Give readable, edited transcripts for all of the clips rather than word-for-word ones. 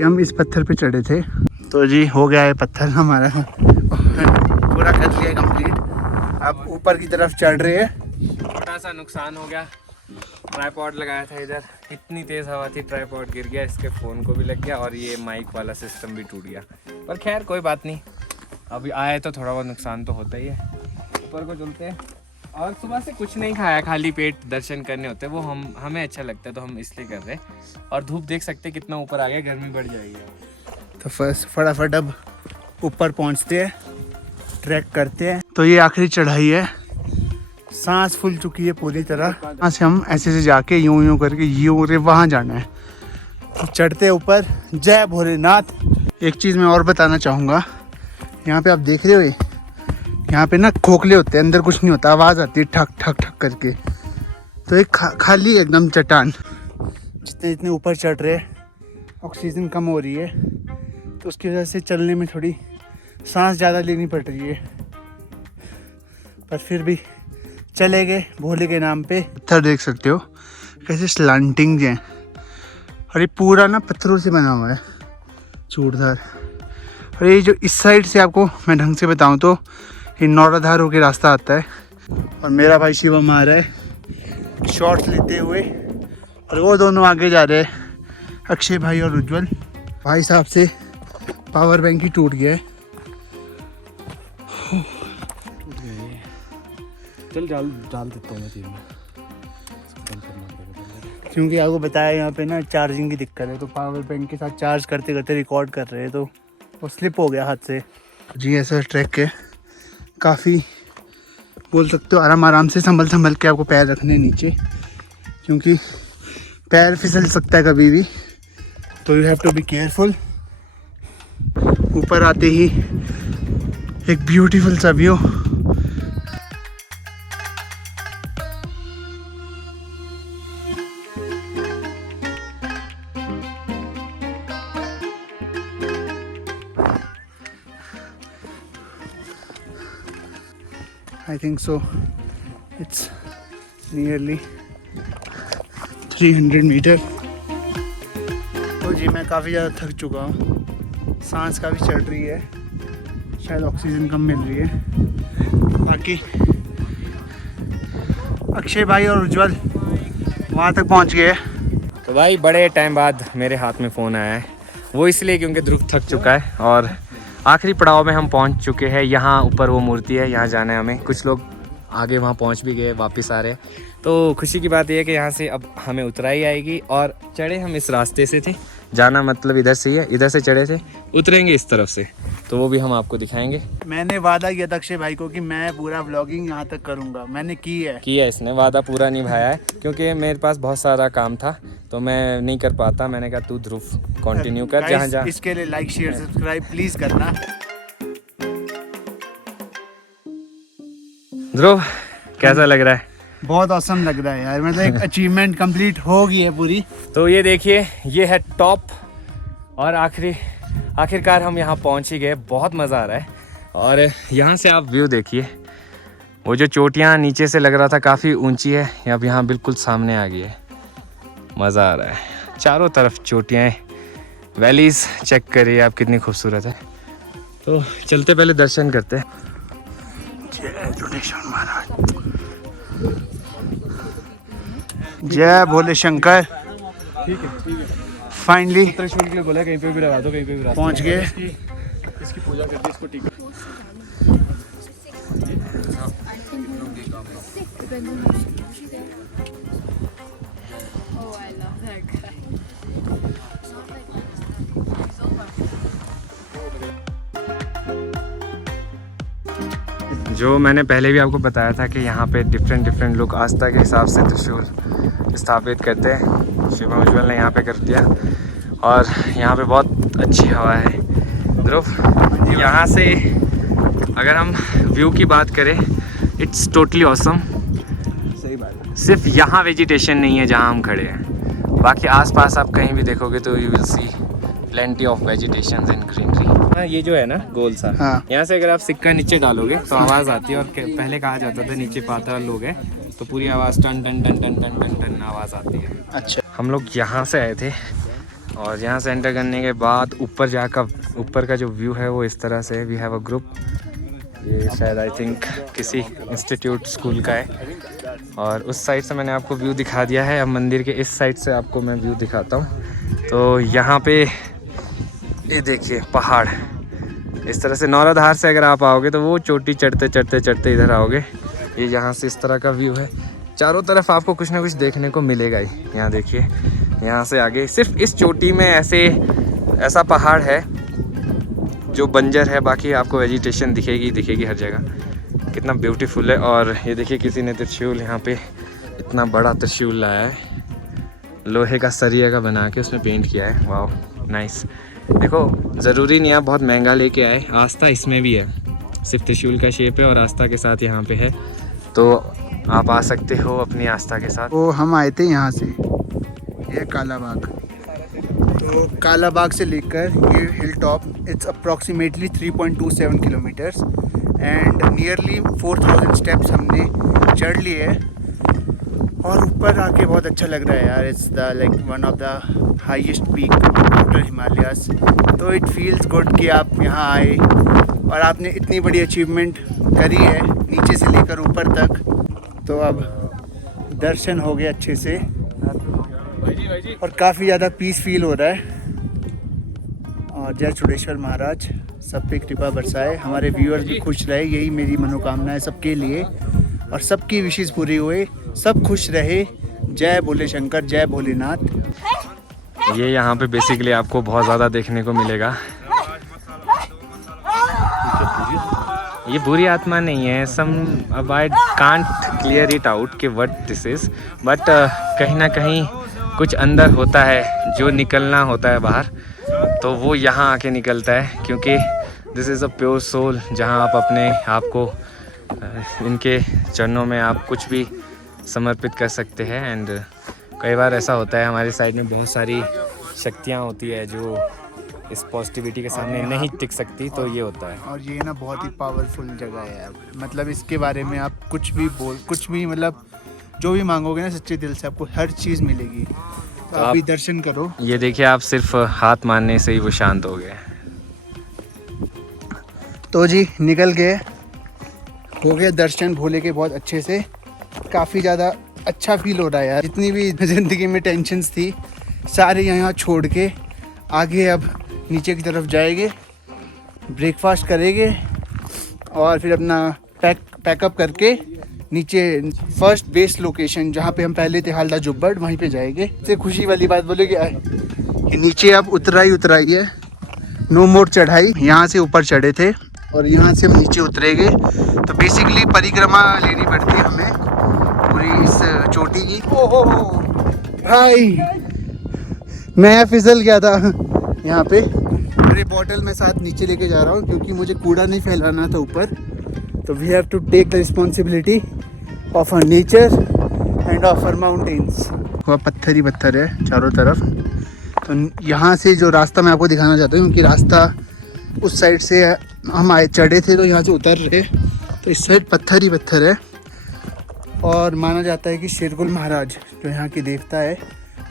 हम इस पत्थर पे चढ़े थे, तो जी हो गया है पत्थर हमारा पूरा कर लिया कंप्लीट। अब ऊपर की तरफ चढ़ रहे हैं। छोटा सा नुकसान हो गया, ट्राइपॉड लगाया था इधर, इतनी तेज़ हवा थी ट्राइपॉड गिर गया, इसके फ़ोन को भी लग गया और ये माइक वाला सिस्टम भी टूट गया। पर खैर कोई बात नहीं, अभी आए तो थोड़ा बहुत नुकसान तो होता ही है। ऊपर को चलते हैं। और सुबह से कुछ नहीं खाया, खाली पेट दर्शन करने होते हैं, वो हमें अच्छा लगता है तो हम इसलिए कर रहे हैं। और धूप देख सकते हैं कितना ऊपर आ गया, गर्मी बढ़ जाएगी। तो फर्स्ट फटाफट अब ऊपर पहुंचते हैं, ट्रैक करते हैं। तो ये आखिरी चढ़ाई है, सांस फूल चुकी है पूरी तरह। यहाँ से हम ऐसे से जाके यूं यूं करके यूं रे वहाँ जाना है। तो चढ़ते ऊपर। जय भोलेनाथ। एक चीज़ मैं और बताना चाहूँगा, यहाँ पे आप देख रहे हो, यहाँ पे ना खोखले होते हैं, अंदर कुछ नहीं होता, आवाज़ आती है ठक ठक ठक करके। तो एक खाली एकदम चट्टान। जितने जितने ऊपर चढ़ रहे ऑक्सीजन कम हो रही है, तो उसकी वजह से चलने में थोड़ी सांस ज़्यादा लेनी पड़ रही है, पर फिर भी चले गए भोले के नाम पे। पत्थर देख सकते हो कैसे स्लांटिंग हैं, और ये पूरा ना पत्थरों से बना हुआ है, चूड़धार। और ये जो इस साइड से आपको मैं ढंग से बताऊं तो ये नौराधार होकर रास्ता आता है। और मेरा भाई शिवम आ रहा है शॉट्स लेते हुए, और वो दोनों आगे जा रहे हैं, अक्षय भाई और उज्जवल भाई साहब से पावर बैंक ही टूट गया है। चल डाल देता हूँ मैं, क्योंकि आपको बताया यहाँ पे ना चार्जिंग की दिक्कत है, तो पावर बैंक के साथ चार्ज करते करते रिकॉर्ड कर रहे हैं, तो वो स्लिप हो गया हाथ से। जी ऐसा ट्रैक है, काफ़ी बोल सकते हो आराम से संभल के आपको पैर रखने नीचे, क्योंकि पैर फिसल सकता है कभी भी, तो you have to be careful. ऊपर आते ही एक ब्यूटीफुल सा view. I think so. It's nearly 300 metre. तो जी मैं काफ़ी ज़्यादा थक चुका हूँ, सांस काफ़ी चढ़ रही है, शायद ऑक्सीजन कम मिल रही है। बाकी अक्षय भाई और उज्जवल वहाँ तक पहुँच गए। तो भाई बड़े टाइम बाद मेरे हाथ में फ़ोन आया है, वो इसलिए क्योंकि ध्रुव थक चुका है और आखिरी पड़ाव में हम पहुंच चुके हैं। यहाँ ऊपर वो मूर्ति है, यहाँ जाना है हमें। कुछ लोग आगे वहाँ पहुँच भी गए, वापस आ रहे हैं। तो खुशी की बात यह है कि यहाँ से अब हमें उतराई आएगी, और चढ़े हम इस रास्ते से थे, जाना मतलब इधर से ही है, इधर से चढ़े थे, उतरेंगे इस तरफ से, तो वो भी हम आपको दिखाएंगे। मैंने वादा किया था अक्षय भाई को कि मैं पूरा व्लॉगिंग यहाँ तक करूँगा, मैंने किया इसने वादा पूरा निभाया है, क्योंकि मेरे पास बहुत सारा काम था तो मैं नहीं कर पाता। मैंने कहा तू ध्रुव कंटिन्यू कर जहाँ जहाँ। इसके लिए लाइक शेयर सब्सक्राइब प्लीज़ करना। ध्रुव कैसा लग रहा है? बहुत औसम लग रहा है यार, मतलब एक अचीवमेंट कंप्लीट हो गई है पूरी। तो ये देखिए, ये है टॉप, और आखिरकार हम यहाँ पहुँच ही गए। बहुत मज़ा आ रहा है, और यहाँ से आप व्यू देखिए, वो जो चोटियाँ नीचे से लग रहा था काफ़ी ऊंची है, अब यहाँ बिल्कुल सामने आ गई है। मज़ा आ रहा है, चारों तरफ चोटियाँ, वैलीज चेक करिए आप कितनी खूबसूरत है। तो चलते पहले दर्शन करते हैं। जय जोगेश्वर महाराज, जय भोले शंकर। ठीक है फाइनली त्रिशूल के लिए बोला कहीं पे भी लगा दो, कहीं पे भी पहुंच गए। इसकी पूजा कर दी, इसको टीका। जो मैंने पहले भी आपको बताया था कि यहाँ पे डिफरेंट लोग आस्था के हिसाब से त्रिशूल स्थापित करते हैं। शिवम उज्जवल ने यहाँ पे कर दिया, और यहाँ पे बहुत अच्छी हवा है। ध्रुव यहाँ से अगर हम व्यू की बात करें, इट्स टोटली ऑसम। सही बात है, सिर्फ यहाँ वेजिटेशन नहीं है जहाँ हम खड़े हैं, बाकी आसपास आप कहीं भी देखोगे तो you will see plenty of vegetations and greenery. हाँ, ये जो है ना गोल सा, हाँ। यहाँ से अगर आप सिक्का नीचे डालोगे तो आवाज़ आती है, और पहले कहा जाता था नीचे पाताल लोग हैं तो पूरी आवाज़ टन टन टन टन टन टन टन आवाज़ आती है। अच्छा, हम लोग यहाँ से आए थे और यहाँ से एंटर करने के बाद ऊपर का जो व्यू है वो इस तरह से। वी हैव अ ग्रुप, ये शायद आई थिंक किसी इंस्टीट्यूट स्कूल का है। और उस साइड से मैंने आपको व्यू दिखा दिया है। अब मंदिर के इस साइड से आपको मैं व्यू दिखाता हूँ। तो यहाँ पे ये देखिए पहाड़, इस तरह से नौराधार से अगर आप आओगे तो वो चोटी चढ़ते चढ़ते चढ़ते इधर आओगे। ये यहाँ से इस तरह का व्यू है। चारों तरफ आपको कुछ ना कुछ देखने को मिलेगा ही। यहाँ देखिए, यहाँ से आगे सिर्फ इस चोटी में ऐसा पहाड़ है जो बंजर है, बाकी आपको वेजिटेशन दिखेगी हर जगह। कितना ब्यूटीफुल है। और ये देखिए किसी ने त्रिशूल, यहाँ पे इतना बड़ा त्रिशूल लाया है, लोहे का सरिया का बना के उसमें पेंट किया है। वाह नाइस। देखो ज़रूरी नहीं आप बहुत महंगा लेके आए, आस्था इसमें भी है। सिर्फ त्रिशूल का शेप है और आस्था के साथ यहाँ पे है, तो आप आ सकते हो अपनी आस्था के साथ। वो हम आए थे यहाँ से, ये कालाबाग। तो कालाबाग से लेकर ये hill top, it's approximately 3.27 kilometres and nearly 4000 steps हमने चढ़ लिए हैं। और ऊपर आके बहुत अच्छा लग रहा है यार। It's the like one of the highest peak after Himalayas. तो इट फील्स गुड कि आप यहाँ आए और आपने इतनी बड़ी अचीवमेंट करी है नीचे से लेकर ऊपर तक। तो अब दर्शन हो गए अच्छे से और काफ़ी ज़्यादा पीस फील हो रहा है। और जय चुडेश्वर महाराज सब पे कृपा बरसाए, हमारे व्यूअर्स भी खुश रहे, यही मेरी मनोकामना है सबके लिए। और सबकी विशेष पूरी हुए, सब खुश रहे। जय भोले शंकर, जय भोलेनाथ। ये यहाँ पे बेसिकली आपको बहुत ज़्यादा देखने को मिलेगा। ये बुरी आत्मा नहीं है, अब I can't clear it out कि व्हाट दिस इज़, बट कहीं ना कहीं कुछ अंदर होता है जो निकलना होता है बाहर, तो वो यहाँ आके निकलता है। क्योंकि this is a pure soul, जहाँ आप अपने आप को इनके चरणों में आप कुछ भी समर्पित कर सकते हैं। एंड कई बार ऐसा होता है हमारी साइड में बहुत सारी शक्तियाँ होती है जो इस पॉजिटिविटी के सामने नहीं टिक सकती, तो ये होता है। और ये ना बहुत ही पावरफुल जगह है यार। मतलब इसके बारे में आप कुछ भी मतलब जो भी मांगोगे ना सच्चे दिल से, आपको हर चीज़ मिलेगी। तो आप भी दर्शन करो। ये देखिए, आप सिर्फ हाथ मारने से ही वो शांत हो गए। तो जी निकल गए, हो गए दर्शन भोले के बहुत अच्छे से। काफ़ी ज़्यादा अच्छा फील हो रहा है यार। जितनी भी ज़िंदगी में टेंशन्स थी सारे यहाँ छोड़ के आगे अब नीचे की तरफ जाएंगे, ब्रेकफास्ट करेंगे और फिर अपना पैकअप करके नीचे फर्स्ट बेस लोकेशन जहाँ पे हम पहले थे, हालदा जुब्बड़, वहीं पे जाएंगे। सबसे खुशी वाली बात बोले कि नीचे अब उतराई है, नो मोर चढ़ाई। यहाँ से ऊपर चढ़े थे और यहाँ से हम नीचे उतरेंगे। तो बेसिकली परिक्रमा लेनी पड़ती है हमें पूरी इस चोटी की। ओहो भाई, मैं फिसल गया था यहाँ पे। मेरी बॉटल मैं साथ नीचे लेके जा रहा हूँ क्योंकि मुझे कूड़ा नहीं फैलाना था ऊपर। तो we have to take the responsibility of our nature and of our mountains. वह पत्थर ही पत्थर है चारों तरफ। तो यहाँ से जो रास्ता मैं आपको दिखाना चाहता हूँ, क्योंकि रास्ता उस साइड से हम आए चढ़े थे तो यहाँ से उतर रहे, तो इस साइड पत्थर ही पत्थर है। और माना जाता है कि शेरगुल महाराज जो यहाँ की देवता है,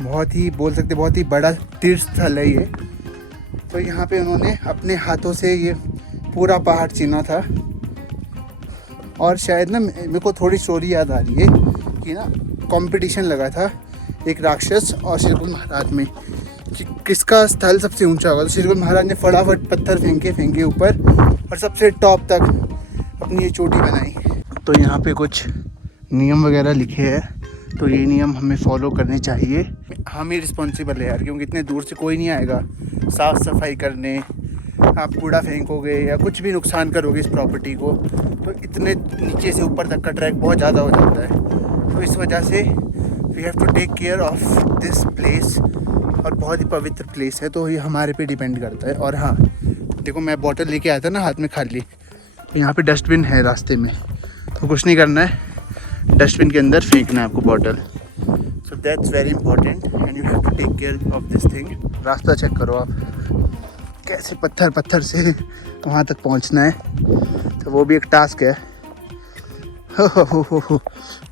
बहुत ही बोल सकते बहुत ही बड़ा तीर्थ स्थल है ये। तो यहाँ पे उन्होंने अपने हाथों से ये पूरा पहाड़ चीना था। और शायद ना मेरे को थोड़ी स्टोरी याद आ रही है कि ना कंपटीशन लगा था एक राक्षस और शेरगुल महाराज में कि किसका स्थल सबसे ऊंचा होगा। तो शेरगुल महाराज ने फटाफट पत्थर फेंके ऊपर और सबसे टॉप तक अपनी ये चोटी बनाई। तो यहाँ पे कुछ नियम वगैरह लिखे हैं, तो ये नियम हमें फॉलो करने चाहिए। हम ही रिस्पॉन्सिबल है यार, क्योंकि इतने दूर से कोई नहीं आएगा साफ़ सफाई करने। आप कूड़ा फेंकोगे या कुछ भी नुकसान करोगे इस प्रॉपर्टी को, तो इतने नीचे से ऊपर तक का ट्रैक बहुत ज़्यादा हो जाता है। तो इस वजह से we have to take care of this place. और बहुत ही पवित्र प्लेस है, तो ये हमारे पे डिपेंड करता है। और हाँ देखो, मैं बॉटल लेके आया था ना हाथ में खाली, तो यहाँ पे डस्टबिन है रास्ते में, तो कुछ नहीं करना है, डस्टबिन के अंदर फेंकना है आपको bottle. So that's very important and you have to take care of this thing. रास्ता चेक करो आप, कैसे पत्थर से वहाँ तक पहुँचना है, तो वो भी एक टास्क है। हो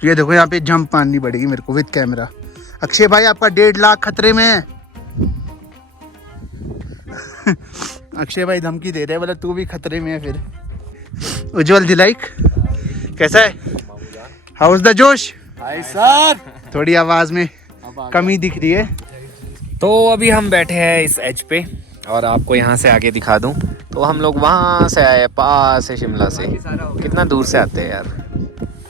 ये देखो, यहाँ पे जंप मारनी पड़ेगी मेरे को विद कैमरा। अक्षय भाई आपका 1.5 लाख खतरे में है। अक्षय भाई धमकी दे रहे हैं, बोला तू भी खतरे में है फिर। उज्जवल दिलाइक कैसा है? हाउस द जोश? Hi sir. थोड़ी आवाज में कमी दिख रही है। तो अभी हम बैठे हैं इस एज पे और आपको यहाँ से आगे दिखा दूँ तो हम लोग वहाँ से आए पास से शिमला से। कितना दूर से आते हैं यार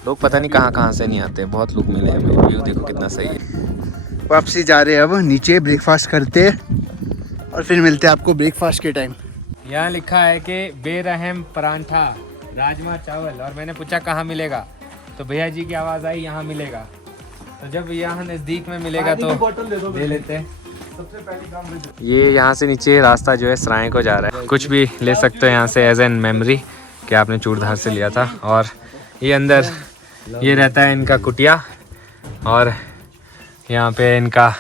लोग, पता नहीं कहाँ से नहीं आते। बहुत लोग मिले हमें। व्यू देखो कितना सही है। वापसी जा रहे हैं अब नीचे, ब्रेकफास्ट करते और फिर मिलते हैं आपको ब्रेकफास्ट के टाइम। यहाँ लिखा है कि बेरहम परांठा राजमा चावल, और मैंने पूछा कहाँ मिलेगा तो भैया जी की आवाज़ आई यहाँ मिलेगा। तो जब यहाँ नज़दीक में मिलेगा तो ले लेते हैं। ये यहाँ से नीचे रास्ता जो है सराय को जा रहा है। कुछ भी ले सकते हो यहाँ से एज एन मेमोरी कि आपने चूड़धार से लिया था। और ये अंदर ये रहता है इनका कुटिया, और यहाँ पे इनका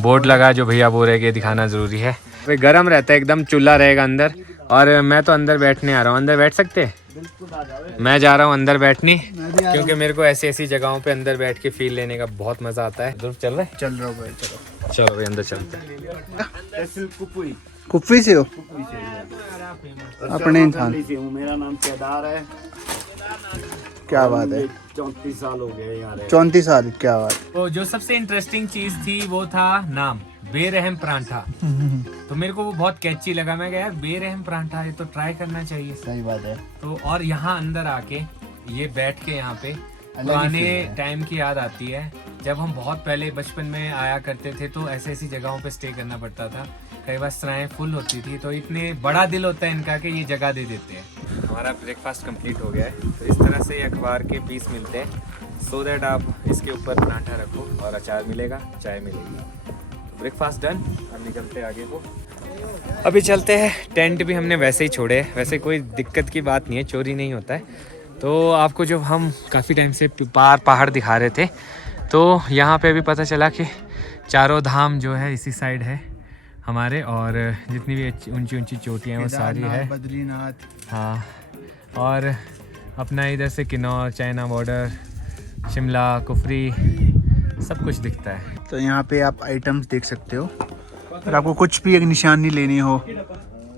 बोर्ड लगा जो भैया बोल रहे कि दिखाना ज़रूरी है। वे गर्म रहता है एकदम, चूल्हा रहेगा अंदर। और मैं तो अंदर बैठने आ रहा हूँ। अंदर बैठ सकते हैं? मैं जा रहा हूँ अंदर बैठने, क्योंकि मेरे को ऐसी जगहों पे अंदर बैठ के फील लेने का बहुत मज़ा आता है। चल रहा है? चल रहा हूँ भाई, चलो चलो भाई अंदर चलते हैं। कुप्पी से हो? अपने इंसान। मेरा नाम केदार है। क्या बात है, 34 साल हो गए यार। 34 साल, क्या बात। तो जो सबसे इंटरेस्टिंग चीज थी वो था नाम बेरहम परांठा। तो मेरे को वो बहुत कैची लगा। मैं कहा यार बेरहम परांठा ये तो ट्राई करना चाहिए। सही बात है। तो और यहाँ अंदर आके ये बैठ के यहाँ पे पुराने टाइम की याद आती है, जब हम बहुत पहले बचपन में आया करते थे तो ऐसी जगहों पे स्टे करना पड़ता था। कई बार सराएं फुल होती थी, तो इतने बड़ा दिल होता है इनका कि ये जगह दे देते हैं। हमारा ब्रेकफास्ट कंप्लीट हो गया है। तो इस तरह से अखबार के पीस मिलते हैं, सो दैट आप इसके ऊपर पराठा रखो और अचार मिलेगा, चाय मिलेगी। ब्रेकफास्ट डन, अब निकलते हैं आगे को। अभी चलते हैं। टेंट भी हमने वैसे ही छोड़े हैं। वैसे कोई दिक्कत की बात नहीं है, चोरी नहीं होता है। तो आपको जब हम काफ़ी टाइम से पहाड़ दिखा रहे थे तो यहाँ पे भी पता चला कि चारों धाम जो है इसी साइड है हमारे, और जितनी भी ऊंची ऊंची चोटियाँ वो सारी है। बद्रीनाथ, हाँ, और अपना इधर से किन्नौर, चाइना बॉर्डर, शिमला, कुफरी, सब कुछ दिखता है। तो यहाँ पे आप आइटम्स देख सकते हो। अगर आपको कुछ भी एक निशानी लेनी हो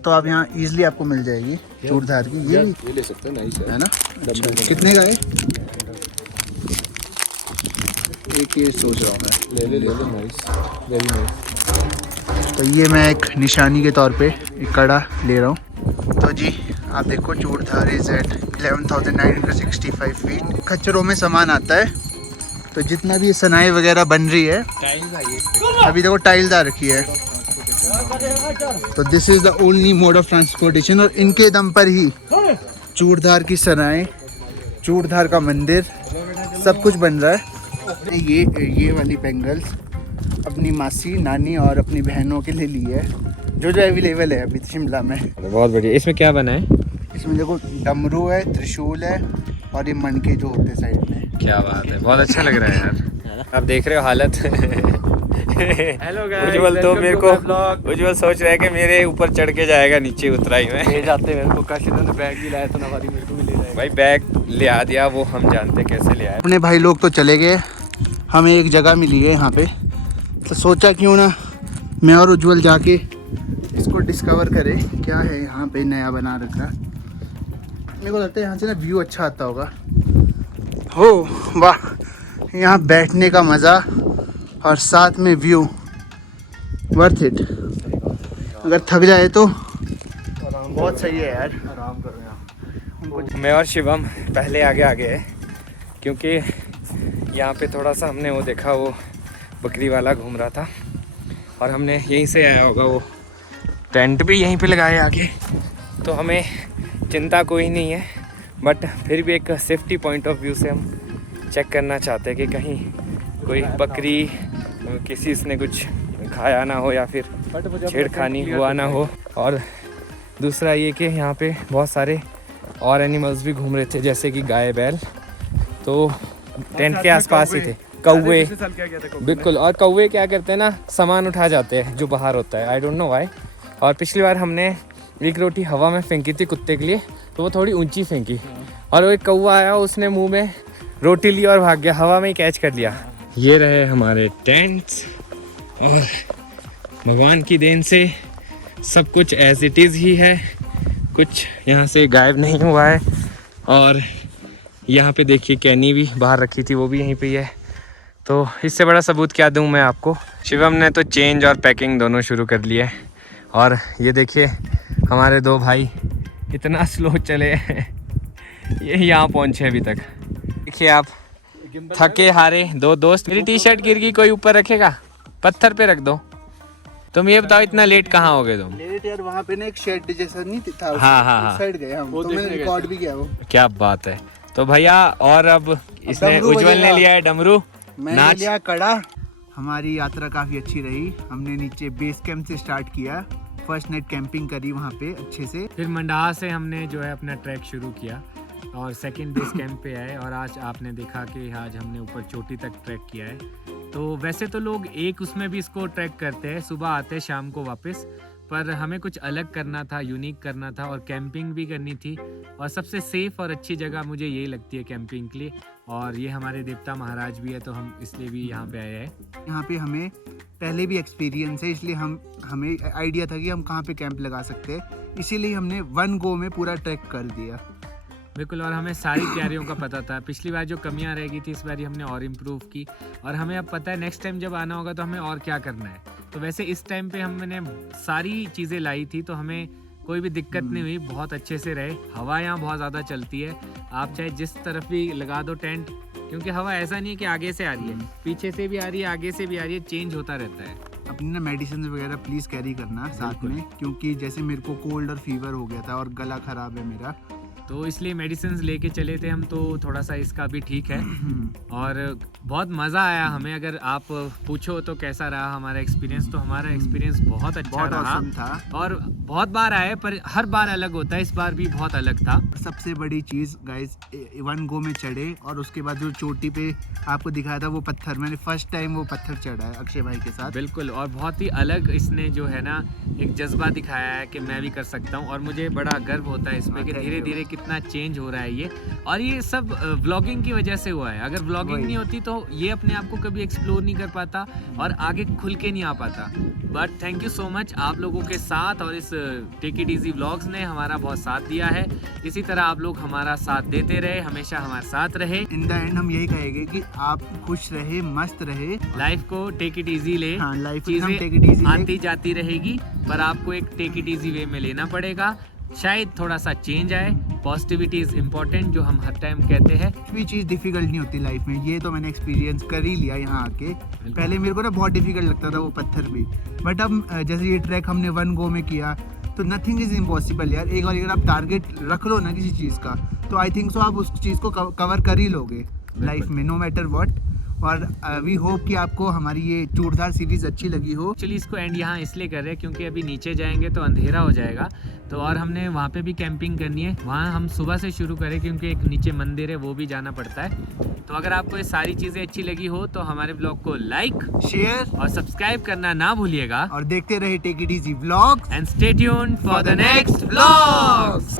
तो आप यहाँ इजीली आपको मिल जाएगी चूड़धार की। ये ले सकते हैं, नाइस है ना? अच्छा, कितने का है? एक ये सोच रहा हूँ मैं। ले नाइस, वेरी नाइस। तो ये मैं एक निशानी के तौर पे एक कड़ा ले रहा हूँ। तो जी आप देखो, चूड़धार इज एट 11,965 फीट। खच्चरों में सामान आता है, तो जितना भी ये सनाई वगैरह बन रही है अभी देखो टाइलदार रखी है। तो this is the only mode of transportation, और इनके दम पर ही चूड़धार की सराय, चूड़धार का मंदिर, सब कुछ बन रहा है। ये वाली पेंगल्स अपनी मासी, नानी और अपनी बहनों के लिए ली है, जो अवेलेबल है अभी शिमला में। बहुत बढ़िया। इसमें क्या बना है? इसमें देखो डमरू है, त्रिशूल है, और ये मणके जो होते हैं साइड में। क्या बात है, बहुत अच्छा लग रहा है यार। आप देख रहे हो हालत। हेलो गाइस, उज्जवल तो मेरे को उज्जवल सोच रहा है कि मेरे ऊपर चढ़ के जाएगा नीचे उतराई में। ले जाते मेरे को काशी ने बैग भी लाया तो नवारी मेरे को भी ले जाएगा। भाई बैग ले आ दिया, वो हम जानते कैसे ले आए। अपने भाई लोग तो चले गए, हमें एक जगह मिली है यहाँ पे, तो सोचा क्यों ना मैं और उज्जवल जाके इसको डिस्कवर करें क्या है यहाँ पे नया बना रखा। मेरे को लगता है यहाँ से ना व्यू अच्छा आता होगा। हो वाह, यहाँ बैठने का मज़ा और साथ में व्यू, वर्थ इट। अगर थक जाए तो बहुत सही है यार, आराम करो यहाँ। मैं और शिवम पहले आगे है, क्योंकि यहाँ पे थोड़ा सा हमने वो देखा, वो बकरी वाला घूम रहा था और हमने यहीं से आया होगा, वो टेंट भी यहीं पे लगाया आगे, तो हमें चिंता कोई नहीं है। बट फिर भी एक सेफ्टी पॉइंट ऑफ व्यू से हम चेक करना चाहते हैं कि कहीं कोई बकरी किसी ने कुछ खाया ना हो या फिर छेड़खानी हुआ ना हो। और दूसरा ये कि यहाँ पे बहुत सारे और एनिमल्स भी घूम रहे थे, जैसे कि गाय, बैल, तो टेंट के आसपास ही थे। कौवे, बिल्कुल। और कौवे क्या करते हैं ना, सामान उठा जाते हैं जो बाहर होता है, आई डोंट नो व्हाई। और पिछली बार हमने एक रोटी हवा में फेंकी थी कुत्ते के लिए, तो वो थोड़ी ऊंची फेंकी और वो एक कौवा आया, उसने मुंह में रोटी ली और भाग गया, हवा में ही कैच कर लिया। ये रहे हमारे टेंट्स, और भगवान की देन से सब कुछ एज इट इज़ ही है, कुछ यहाँ से गायब नहीं हुआ है। और यहाँ पे देखिए कैनी भी बाहर रखी थी, वो भी यहीं पे ही है। तो इससे बड़ा सबूत क्या दूँ मैं आपको। शिवम ने तो चेंज और पैकिंग दोनों शुरू कर लिए है। और ये देखिए हमारे दो भाई इतना स्लो चले ये यहाँ पहुँचे अभी तक। देखिए आप, थके हारे दो दोस्त। मेरी टी शर्ट गिर गई, कोई ऊपर रखेगा? पत्थर पे रख दो। तुम ये बताओ इतना लेट कहाँ हो गए तुम? लेट यार, वहाँ पे ना एक शेड जैसा नहीं था, हाँ। साइड गए हम, तो मैंने रिकॉर्ड भी किया वो। क्या बात है। तो भैया, और अब इसने उज्जवल ने लिया है डमरू, मैंने लिया कड़ा। हमारी यात्रा काफ़ी अच्छी रही। हमने नीचे बेस कैंप से स्टार्ट किया, फर्स्ट नाइट कैंपिंग करी वहाँ पे अच्छे से। फिर मंडाहा से हमने जो है अपना ट्रैक शुरू किया और सेकंड बेस कैंप पे आए। और आज आपने देखा कि आज हमने ऊपर चोटी तक ट्रैक किया है। तो वैसे तो लोग एक उसमें भी इसको ट्रैक करते हैं, सुबह आते हैं शाम को वापस, पर हमें कुछ अलग करना था, यूनिक करना था और कैंपिंग भी करनी थी। और सबसे सेफ और अच्छी जगह मुझे यही लगती है कैंपिंग के लिए। और ये हमारे देवता महाराज भी है, तो हम इसलिए भी यहाँ पे आए हैं। यहाँ पे हमें पहले भी एक्सपीरियंस है, इसलिए हमें आइडिया था कि हम कहाँ पे कैंप लगा सकते हैं, इसीलिए हमने वन गो में पूरा ट्रैक कर दिया। बिल्कुल, और हमें सारी तैयारियों का पता था। पिछली बार जो कमियां रह गई थी, इस बार हमने और इम्प्रूव की। और हमें अब पता है नेक्स्ट टाइम जब आना होगा तो हमें और क्या करना है। तो वैसे इस टाइम पे हमने सारी चीज़ें लाई थी, तो हमें कोई भी दिक्कत नहीं हुई, बहुत अच्छे से रहे। हवा यहाँ बहुत ज़्यादा चलती है, आप चाहे जिस तरफ भी लगा दो टेंट, क्योंकि हवा ऐसा नहीं है कि आगे से आ रही है, पीछे से भी आ रही है, आगे से भी आ रही है, चेंज होता रहता है। अपनी ना मेडिसिन वगैरह प्लीज़ कैरी करना साथ में, क्योंकि जैसे मेरे को कोल्ड और फीवर हो गया था और गला ख़राब है मेरा, तो इसलिए मेडिसिन लेके चले थे हम। तो थोड़ा सा इसका भी ठीक है। और बहुत मज़ा आया हमें। अगर आप पूछो तो कैसा रहा हमारा एक्सपीरियंस, तो हमारा एक्सपीरियंस बहुत अच्छा रहा था। और बहुत बार आए, पर हर बार अलग होता है, इस बार भी बहुत अलग था। सबसे बड़ी चीज़ गाइस, वन गो में चढ़े और उसके बाद जो चोटी पे आपको दिखाया था वो पत्थर, मैंने फर्स्ट टाइम वो पत्थर चढ़ा है अक्षय भाई के साथ। बिल्कुल, और बहुत ही अलग इसने जो है ना एक जज्बा दिखाया है कि मैं भी कर सकता हूँ। और मुझे बड़ा गर्व होता है इसमें कि धीरे धीरे कितना चेंज हो रहा है ये। और ये सब व्लॉगिंग की वजह से हुआ है। अगर व्लॉगिंग नहीं होती तो ये अपने आप को कभी एक्सप्लोर नहीं कर पाता और आगे खुल के नहीं आ पाता। But thank you so much आप लोगों के साथ, और इस टेक इट इजी व्लॉग्स ने हमारा बहुत साथ दिया है। इसी तरह आप लोग हमारा साथ देते रहे, हमेशा हमारे साथ रहे। इन द एंड हम यही कहेंगे कि आप खुश रहे, मस्त रहे, लाइफ को टेक इट इजी ले। हाँ, लाइफ चीजें आती जाती रहेगी, पर आपको एक टेक इट इजी वे में लेना पड़ेगा। शायद थोड़ा सा चेंज आए, पॉजिटिविटी इज इम्पोर्टेंट, जो हम हर टाइम कहते हैं। कोई चीज़ डिफिकल्ट नहीं होती लाइफ में, ये तो मैंने एक्सपीरियंस कर ही लिया यहाँ आके। पहले मेरे को ना बहुत डिफिकल्ट लगता था वो पत्थर भी, बट अब जैसे ये ट्रैक हमने वन गो में किया तो नथिंग इज इम्पॉसिबल यार। एक बार अगर आप टारगेट रख लो ना किसी चीज़ का, तो आई थिंक सो आप उस चीज़ को कवर कर ही लोगे लाइफ में, नो मैटर व्हाट। और वी होप कि आपको हमारी ये चूड़धार सीरीज अच्छी लगी हो। चलिए इसको एंड यहाँ इसलिए कर रहे हैं क्योंकि अभी नीचे जाएंगे तो अंधेरा हो जाएगा। तो और हमने वहाँ पे भी कैंपिंग करनी है, वहाँ हम सुबह से शुरू करें क्योंकि एक नीचे मंदिर है, वो भी जाना पड़ता है। तो अगर आपको ये सारी चीज़ें अच्छी लगी हो तो हमारे ब्लॉग को लाइक, शेयर और सब्सक्राइब करना ना भूलिएगा। और देखते रहे take it easy vlogs and stay tuned for the next vlogs.